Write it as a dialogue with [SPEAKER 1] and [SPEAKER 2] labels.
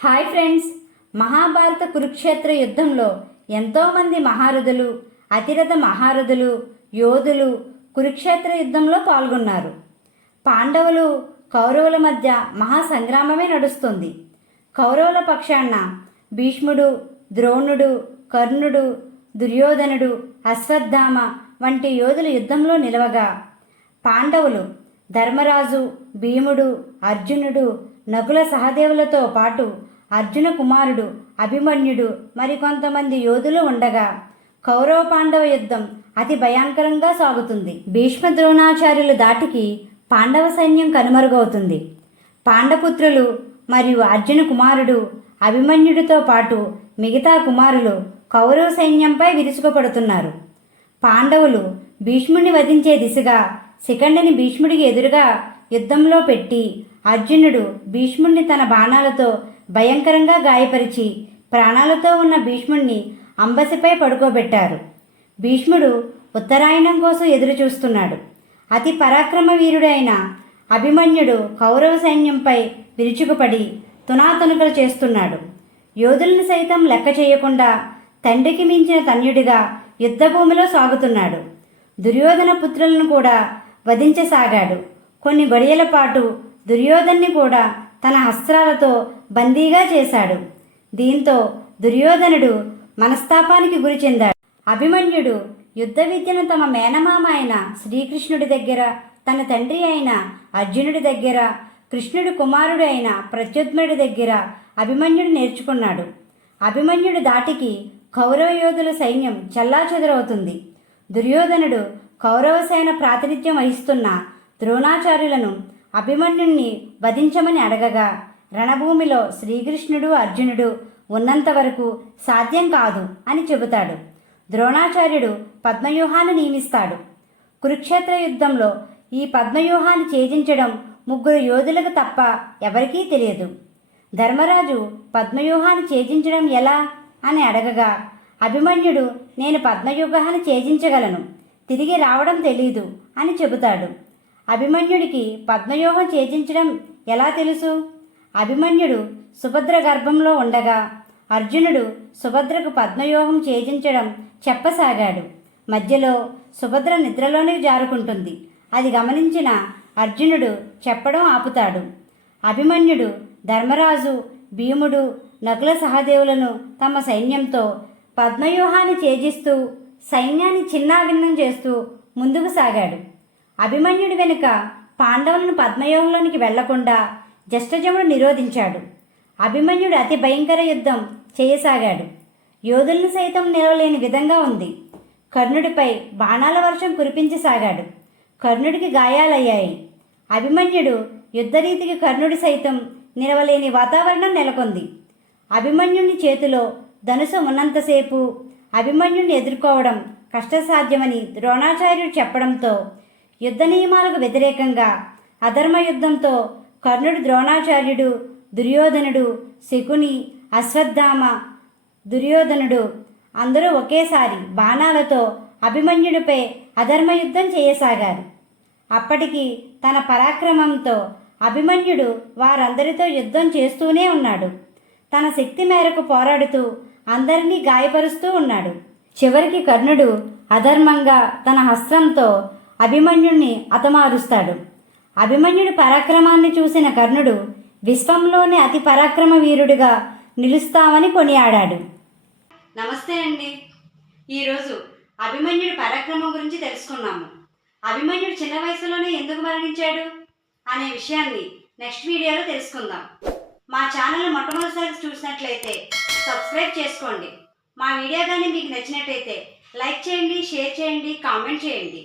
[SPEAKER 1] Hi friends. Mahabharata Kurukshetra యుద్ధంలో ఎంతోమంది మహారథులు అతిరథ మహారథులు యోధులు కురుక్షేత్ర యుద్ధంలో పాల్గొన్నారు. పాండవులు కౌరవుల మధ్య మహాసంగ్రామమే నడుస్తుంది. కౌరవుల పక్షాన భీష్ముడు ద్రోణుడు కర్ణుడు దుర్యోధనుడు అశ్వత్థామ వంటి యోధులు యుద్ధంలో నిలవగా పాండవులు ధర్మరాజు భీముడు అర్జునుడు నకుల సహదేవులతో పాటు అర్జున కుమారుడు అభిమన్యుడు మరికొంతమంది యోధులు ఉండగా కౌరవ పాండవ యుద్ధం అతి భయంకరంగా సాగుతుంది. భీష్మ ద్రోణాచార్యులు దాటికి పాండవ సైన్యం కనుమరుగవుతుంది. పాండపుత్రులు మరియు అర్జున కుమారుడు అభిమన్యుడితో పాటు మిగతా కుమారులు కౌరవ సైన్యంపై విరుచుకుపడుతున్నారు. పాండవులు భీష్ముడిని వధించే దిశగా శిఖండిని భీష్ముడికి ఎదురుగా యుద్ధంలో పెట్టి అర్జునుడు భీష్ముణ్ణి తన బాణాలతో భయంకరంగా గాయపరిచి ప్రాణాలతో ఉన్న భీష్ముణ్ణి అంబసిపై పడుకోబెట్టారు. భీష్ముడు ఉత్తరాయణం కోసం ఎదురు చూస్తున్నాడు అతి పరాక్రమ వీరుడైన అభిమన్యుడు కౌరవ సైన్యంపై విరుచుకుపడి తునాతునుకలు చేస్తున్నాడు. యోధులను సైతం లెక్క చేయకుండా తండ్రికి మించిన తన్యుడిగా యుద్ధభూమిలో సాగుతున్నాడు. దుర్యోధన పుత్రులను కూడా వధించసాగాడు. కొన్ని గడియల పాటు దుర్యోధన్ని కూడా తన అస్త్రాలతో బందీగా చేశాడు. దీంతో దుర్యోధనుడు మనస్తాపానికి గురి చెందాడు. అభిమన్యుడు యుద్ధ విద్యను తమ మేనమామ అయిన శ్రీకృష్ణుడి దగ్గర తన తండ్రి అయిన అర్జునుడి దగ్గర కృష్ణుడి కుమారుడు అయిన ప్రత్యుత్ముడి దగ్గర అభిమన్యుడు నేర్చుకున్నాడు. అభిమన్యుడి దాటికి కౌరవ యోధుల సైన్యం చెల్లాచెదరవుతుంది. దుర్యోధనుడు కౌరవ సేన ప్రాతినిధ్యం వహిస్తున్న ద్రోణాచార్యులను అభిమన్యుణ్ణి వధించమని అడగగా రణభూమిలో శ్రీకృష్ణుడు అర్జునుడు ఉన్నంత వరకు సాధ్యం కాదు అని చెబుతాడు. ద్రోణాచార్యుడు పద్మవ్యూహాన్ని నియమిస్తాడు. కురుక్షేత్ర యుద్ధంలో ఈ పద్మవ్యూహాన్ని ఛేదించడం ముగ్గురు యోధులకు తప్ప ఎవరికీ తెలియదు. ధర్మరాజు పద్మవ్యూహాన్ని ఛేదించడం ఎలా? అని అడగగా అభిమన్యుడు నేను పద్మవ్యూహాన్ని ఛేదించగలను. తిరిగి రావడం తెలీదు అని చెబుతాడు. అభిమన్యుడికి పద్మయోగం చేజించడం ఎలా తెలుసు? అభిమన్యుడు సుభద్ర గర్భంలో ఉండగా అర్జునుడు సుభద్రకు పద్మయోగం చేజించడం చెప్పసాగాడు. మధ్యలో సుభద్ర నిద్రలోనికి జారుకుంటుంది. అది గమనించిన అర్జునుడు చెప్పడం ఆపుతాడు. అభిమన్యుడు ధర్మరాజు భీముడు నకుల సహదేవులను తమ సైన్యంతో పద్మవ్యూహాన్ని చేజిస్తూ సైన్యాన్ని చిన్నాభిన్నం చేస్తూ ముందుకు సాగాడు. అభిమన్యుడి వెనుక పాండవులను పద్మయోగంలోనికి వెళ్ళకుండా జష్టజముడు నిరోధించాడు. అభిమన్యుడు అతి భయంకర యుద్ధం చేయసాగాడు. యోధులను సైతం నిలవలేని విధంగా ఉంది. కర్ణుడిపై బాణాల వర్షం కురిపించసాగాడు. కర్ణుడికి గాయాలయ్యాయి. అభిమన్యుడు యుద్ధరీతికి కర్ణుడి సైతం నిలవలేని వాతావరణం నెలకొంది. అభిమన్యుని చేతిలో ధనుసు ఉన్నంతసేపు అభిమన్యుని ఎదుర్కోవడం కష్టసాధ్యమని ద్రోణాచార్యుడు చెప్పడంతో యుద్ధ నియమాలకు వ్యతిరేకంగా అధర్మ యుద్ధంతో కర్ణుడు ద్రోణాచార్యుడు దుర్యోధనుడు శకుని అశ్వత్థామ దుర్యోధనుడు అందరూ ఒకేసారి బాణాలతో అభిమన్యుడిపై అధర్మ యుద్ధం చేయసాగారు. అప్పటికి తన పరాక్రమంతో అభిమన్యుడు వారందరితో యుద్ధం చేస్తూనే ఉన్నాడు. తన శక్తి మేరకు పోరాడుతూ అందరినీ గాయపరుస్తూ ఉన్నాడు. చివరికి కర్ణుడు అధర్మంగా తన హస్త్రంతో అభిమన్యుణ్ణి అతమారుస్తాడు అభిమన్యుడి పరాక్రమాన్ని చూసిన కర్ణుడు విశ్వంలోనే అతి పరాక్రమ వీరుడిగా నిలుస్తామని కొనియాడాడు. నమస్తే అండి. ఈరోజు అభిమన్యుడి పరాక్రమం గురించి తెలుసుకున్నాము. అభిమన్యుడు చిన్న వయసులోనే ఎందుకు మరణించాడు? అనే విషయాన్ని నెక్స్ట్ వీడియోలో తెలుసుకుందాం. మా ఛానల్ మొట్టమొదటిసారి చూసినట్లయితే సబ్స్క్రైబ్ చేసుకోండి. మా వీడియో కానీ మీకు నచ్చినట్లయితే లైక్ చేయండి షేర్ చేయండి కామెంట్ చేయండి.